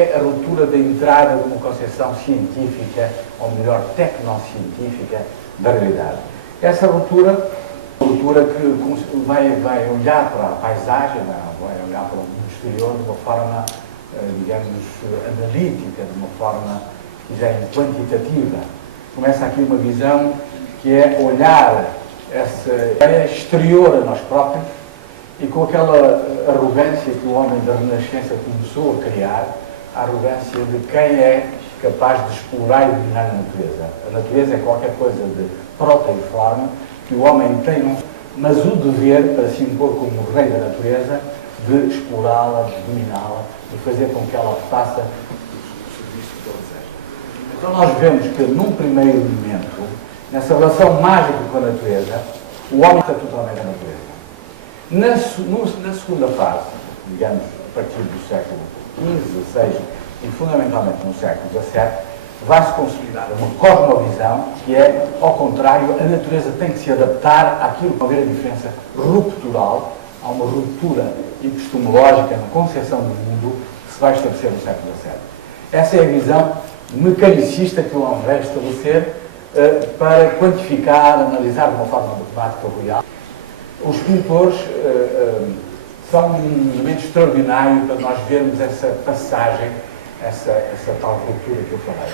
a ruptura da entrada de uma concepção científica, ou melhor, tecnocientífica, da realidade. Essa ruptura que vai olhar para a paisagem, vai olhar para o mundo exterior de uma forma, digamos, analítica, de uma forma, se quiserem, quantitativa. Começa aqui uma visão que é olhar essa ideia exterior a nós próprios e com aquela arrogância que o homem da Renascença começou a criar, a arrogância de quem é capaz de explorar e dominar a natureza. A natureza é qualquer coisa de proteiforme que o homem tem, mas o dever, para se impor como rei da natureza, de explorá-la, de dominá-la, de fazer com que ela faça o serviço que ele deseja. Então nós vemos que, num primeiro momento, nessa relação mágica com a natureza, o homem está totalmente na natureza. Na segunda fase, digamos, a partir do século XV, XVI e fundamentalmente no século XVII, vai-se consolidar uma cosmovisão que é, ao contrário, a natureza tem que se adaptar àquilo que vai haver a diferença ruptural, há uma ruptura epistemológica na concepção do mundo que se vai estabelecer no século XVII. Essa é a visão mecanicista que o homem vai estabelecer para quantificar, analisar de uma forma matemática real. Os pintores são um elemento extraordinário para nós vermos essa passagem, essa tal ruptura que eu falei.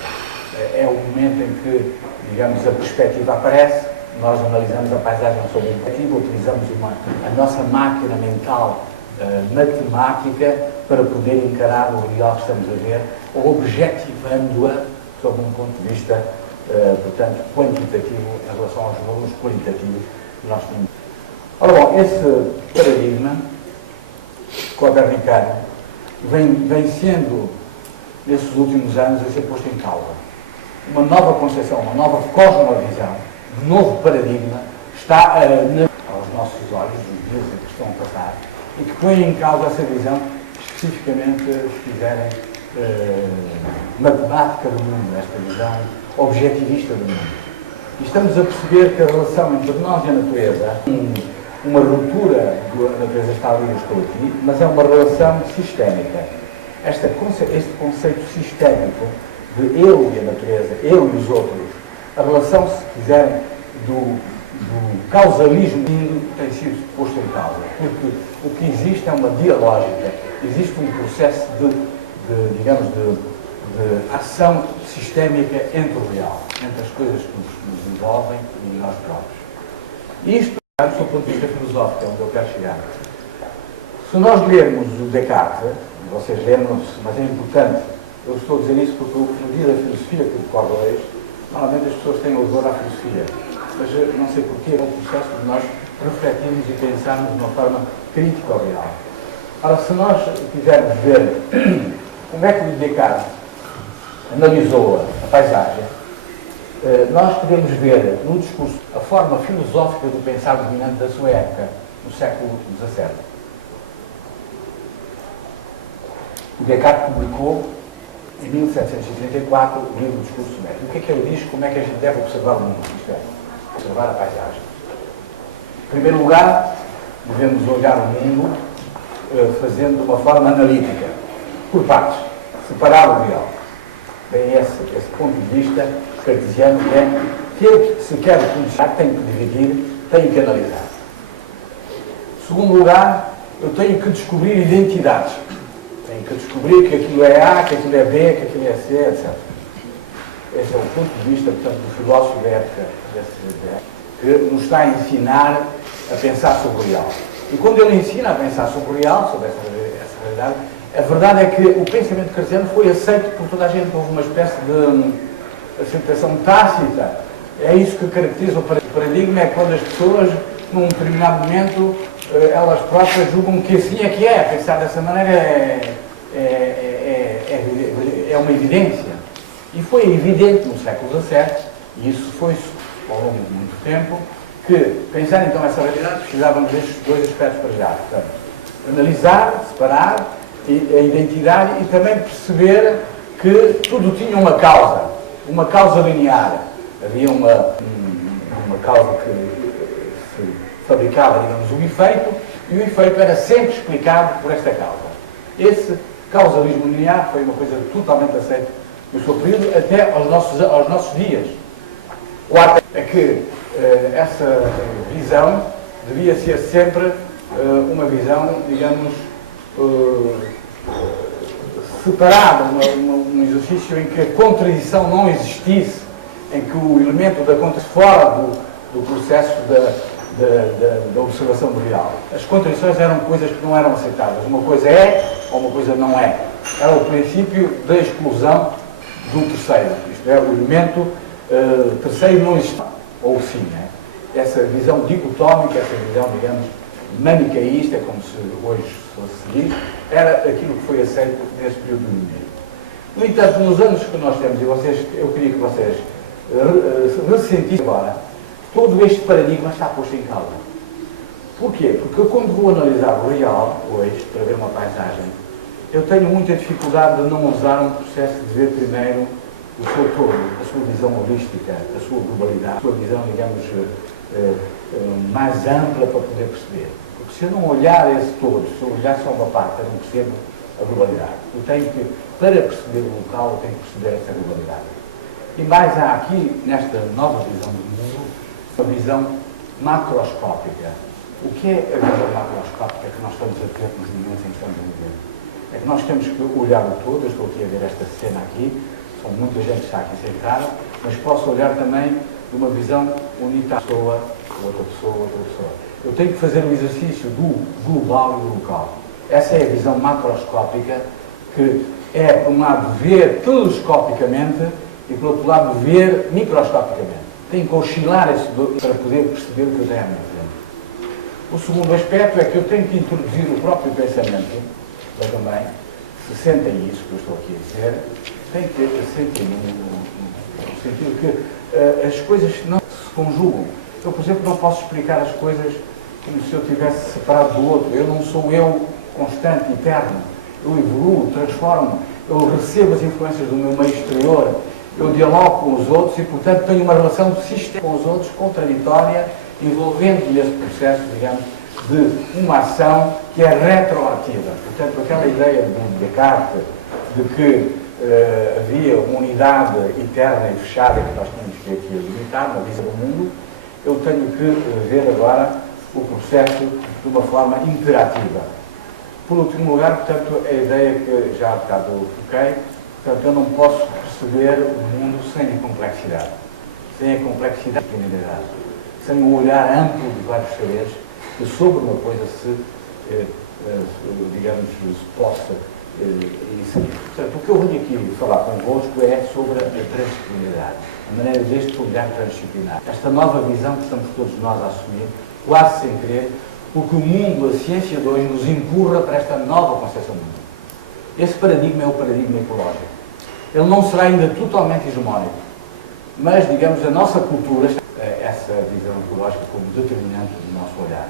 É o momento em que, digamos, a perspectiva aparece, nós analisamos a paisagem sob uma perspectiva, utilizamos a nossa máquina mental matemática para poder encarar o real que estamos a ver, objetivando-a sob um ponto de vista, portanto, quantitativo em relação aos valores qualitativos que nós temos. Ora bom, esse paradigma copernicano vem sendo, nesses últimos anos, a ser posto em causa. Uma nova concepção, uma nova cosmovisão, um novo paradigma está aos nossos olhos, nos dias que estão a passar, e que põe em causa essa visão, especificamente, se quiserem, matemática do mundo, esta visão objetivista do mundo. E estamos a perceber que a relação entre nós e a natureza, uma ruptura da natureza está ali, eu estou aqui, mas é uma relação sistémica. Este conceito sistémico de eu e a natureza, eu e os outros, a relação, se quiserem, do causalismo tem sido posto em causa. Porque o que existe é uma dialógica, existe um processo de ação sistémica entre o real, entre as coisas que nos envolvem e nós próprios. Isto, do ponto de vista filosófico, é onde eu quero chegar. Se nós lermos o Descartes, vocês lembram-se, mas é importante, eu estou a dizer isso porque no dia da filosofia que decorre hoje, normalmente as pessoas têm horror à filosofia, mas não sei porquê, é um processo de nós refletirmos e pensarmos de uma forma crítica ao real. Ora, se nós quisermos ver como é que o Descartes analisou a paisagem, nós podemos ver no discurso a forma filosófica do pensar dominante da sua época, no século XVII. O Descartes publicou, em 1734, o livro do Discurso Médio. O que é que ele diz? Como é que a gente deve observar o mundo? Isto é, observar a paisagem. Em primeiro lugar, devemos olhar o mundo fazendo de uma forma analítica, por partes, separar o real. Bem, esse ponto de vista cartesiano que se quer conhecer, tem que dividir, tem que analisar. Em segundo lugar, eu tenho que descobrir identidades. Tenho que descobrir que aquilo é A, que aquilo é B, que aquilo é C, etc. Esse é o ponto de vista, portanto, do filósofo da época, que nos está a ensinar a pensar sobre o real. E quando ele ensina a pensar sobre o real, sobre essa realidade, a verdade é que o pensamento cartesiano foi aceito por toda a gente. Houve uma espécie de aceitação tácita. É isso que caracteriza o paradigma, é quando as pessoas, num determinado momento, elas próprias julgam que assim é que é. Pensar dessa maneira é uma evidência. E foi evidente no século XVII, e isso foi ao longo de muito tempo, que pensar então essa realidade precisávamos destes dois aspectos para já. Portanto, analisar, separar a identidade e também perceber que tudo tinha uma causa linear. Havia uma causa que se fabricava, digamos, um efeito, e o efeito era sempre explicado por esta causa. Esse causalismo linear foi uma coisa totalmente aceita no seu período, até aos nossos dias. Quarto é que essa visão devia ser sempre uma visão, digamos, separada, um exercício em que a contradição não existisse, em que o elemento da contradição fora do processo da observação do real. As contradições eram coisas que não eram aceitáveis. Uma coisa é ou uma coisa não é. Era o princípio da exclusão do terceiro. Isto é, o elemento terceiro não existe. Ou sim, é? Essa visão dicotómica, essa visão, digamos, manicaísta, como se hoje se diz, era aquilo que foi aceito nesse período do iluminismo. No entanto, nos anos que nós temos, e eu queria que vocês ressentissem agora, todo este paradigma está posto em causa. Porquê? Porque eu, quando vou analisar o real, hoje, para ver uma paisagem, eu tenho muita dificuldade de não usar um processo de ver primeiro o seu todo, a sua visão holística, a sua globalidade, a sua visão, digamos, mais ampla para poder perceber. Porque se eu não olhar esse todo, se eu olhar só uma parte, eu não percebo a globalidade. Eu tenho que, para perceber o local, eu tenho que perceber essa globalidade. E mais há aqui, nesta nova visão do mundo, uma visão macroscópica. O que é a visão macroscópica que nós estamos a ter nos momentos em que estamos a viver? É que nós temos que olhar o todo. Eu estou aqui a ver esta cena aqui, são muita gente que está aqui sentada, mas posso olhar também de uma visão unitária, outra pessoa. Eu tenho que fazer o exercício do global e do local. Essa é a visão macroscópica, que é, por um lado, ver telescopicamente e, por outro lado, ver microscopicamente. Tem que oscilar esse dois para poder perceber o que eu tenho à minha frente. O segundo aspecto é que eu tenho que introduzir o próprio pensamento, vejam bem, se sentem isso que eu estou aqui a dizer, tem que sentir no sentido que as coisas não se conjugam. Eu, por exemplo, não posso explicar as coisas como se eu tivesse separado do outro. Eu não sou eu constante, eterno. Eu evoluo, transformo, eu recebo as influências do meu meio exterior, eu dialogo com os outros e, portanto, tenho uma relação sistémica com os outros, contraditória, envolvendo nesse processo, digamos, de uma ação que é retroativa. Portanto, aquela ideia de Descartes de que havia uma unidade eterna e fechada que nós tínhamos que aqui limitar, uma visão do mundo, eu tenho que ver agora o processo de uma forma interativa. Por último lugar, portanto, a ideia que já há bocado eu foquei, portanto, eu não posso perceber o mundo sem a complexidade. Sem a complexidade da humanidade. Sem um olhar amplo de vários saberes que sobre uma coisa se, digamos, se possa inserir. Portanto, o que eu venho aqui falar convosco é sobre a transdisciplinaridade, a maneira deste olhar transdisciplinar. Esta nova visão que estamos todos nós a assumir, quase sem querer, porque o mundo, a ciência de hoje, nos empurra para esta nova concepção do mundo. Esse paradigma é o paradigma ecológico. Ele não será ainda totalmente hegemónico, mas, digamos, a nossa cultura, essa visão ecológica como determinante do nosso olhar.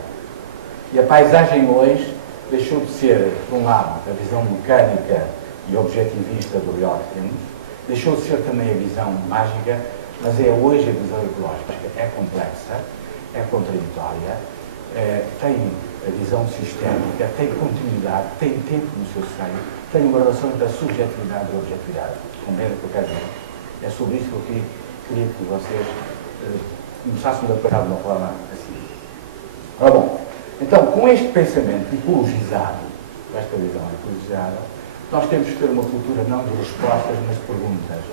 E a paisagem hoje deixou de ser, por um lado, a visão mecânica e objetivista do real que temos, deixou de ser também a visão mágica, mas é hoje a visão ecológica. É complexa, é contraditória, tem a visão sistémica, tem continuidade, tem tempo no seu seio, tem uma relação entre a subjetividade e a objetividade. Compreende o que eu quero dizer? É sobre isso que eu queria que vocês começassem a pensar de uma forma assim. Ora bom, então, com este pensamento ecologizado, esta visão ecologizada, nós temos que ter uma cultura não de respostas, mas de perguntas.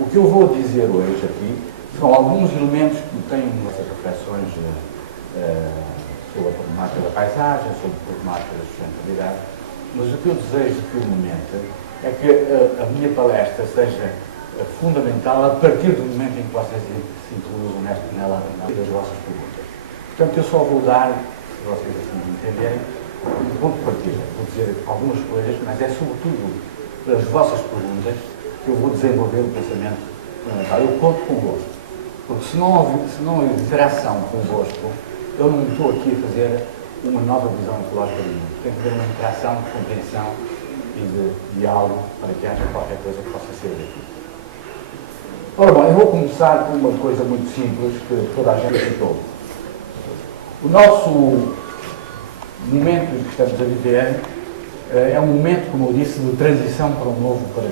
O que eu vou dizer hoje aqui são alguns elementos que têm essas reflexões sobre a problemática da paisagem, sobre a problemática da sustentabilidade, mas o que eu desejo firmemente é que a minha palestra seja fundamental a partir do momento em que vocês se introduzam nela das vossas perguntas. Portanto, eu só vou dar, se vocês assim entenderem, um ponto de partida. Vou dizer algumas coisas, mas é sobretudo pelas vossas perguntas que eu vou desenvolver o pensamento fundamental. Eu conto convosco, porque se não houver interação convosco, eu não estou aqui a fazer uma nova visão ecológica do mundo. Tem que haver uma interação de compreensão e de diálogo para que haja qualquer coisa que possa ser daqui. Ora bom, eu vou começar por uma coisa muito simples que toda a gente citou. O nosso momento que estamos a viver é um momento, como eu disse, de transição para um novo paradigma.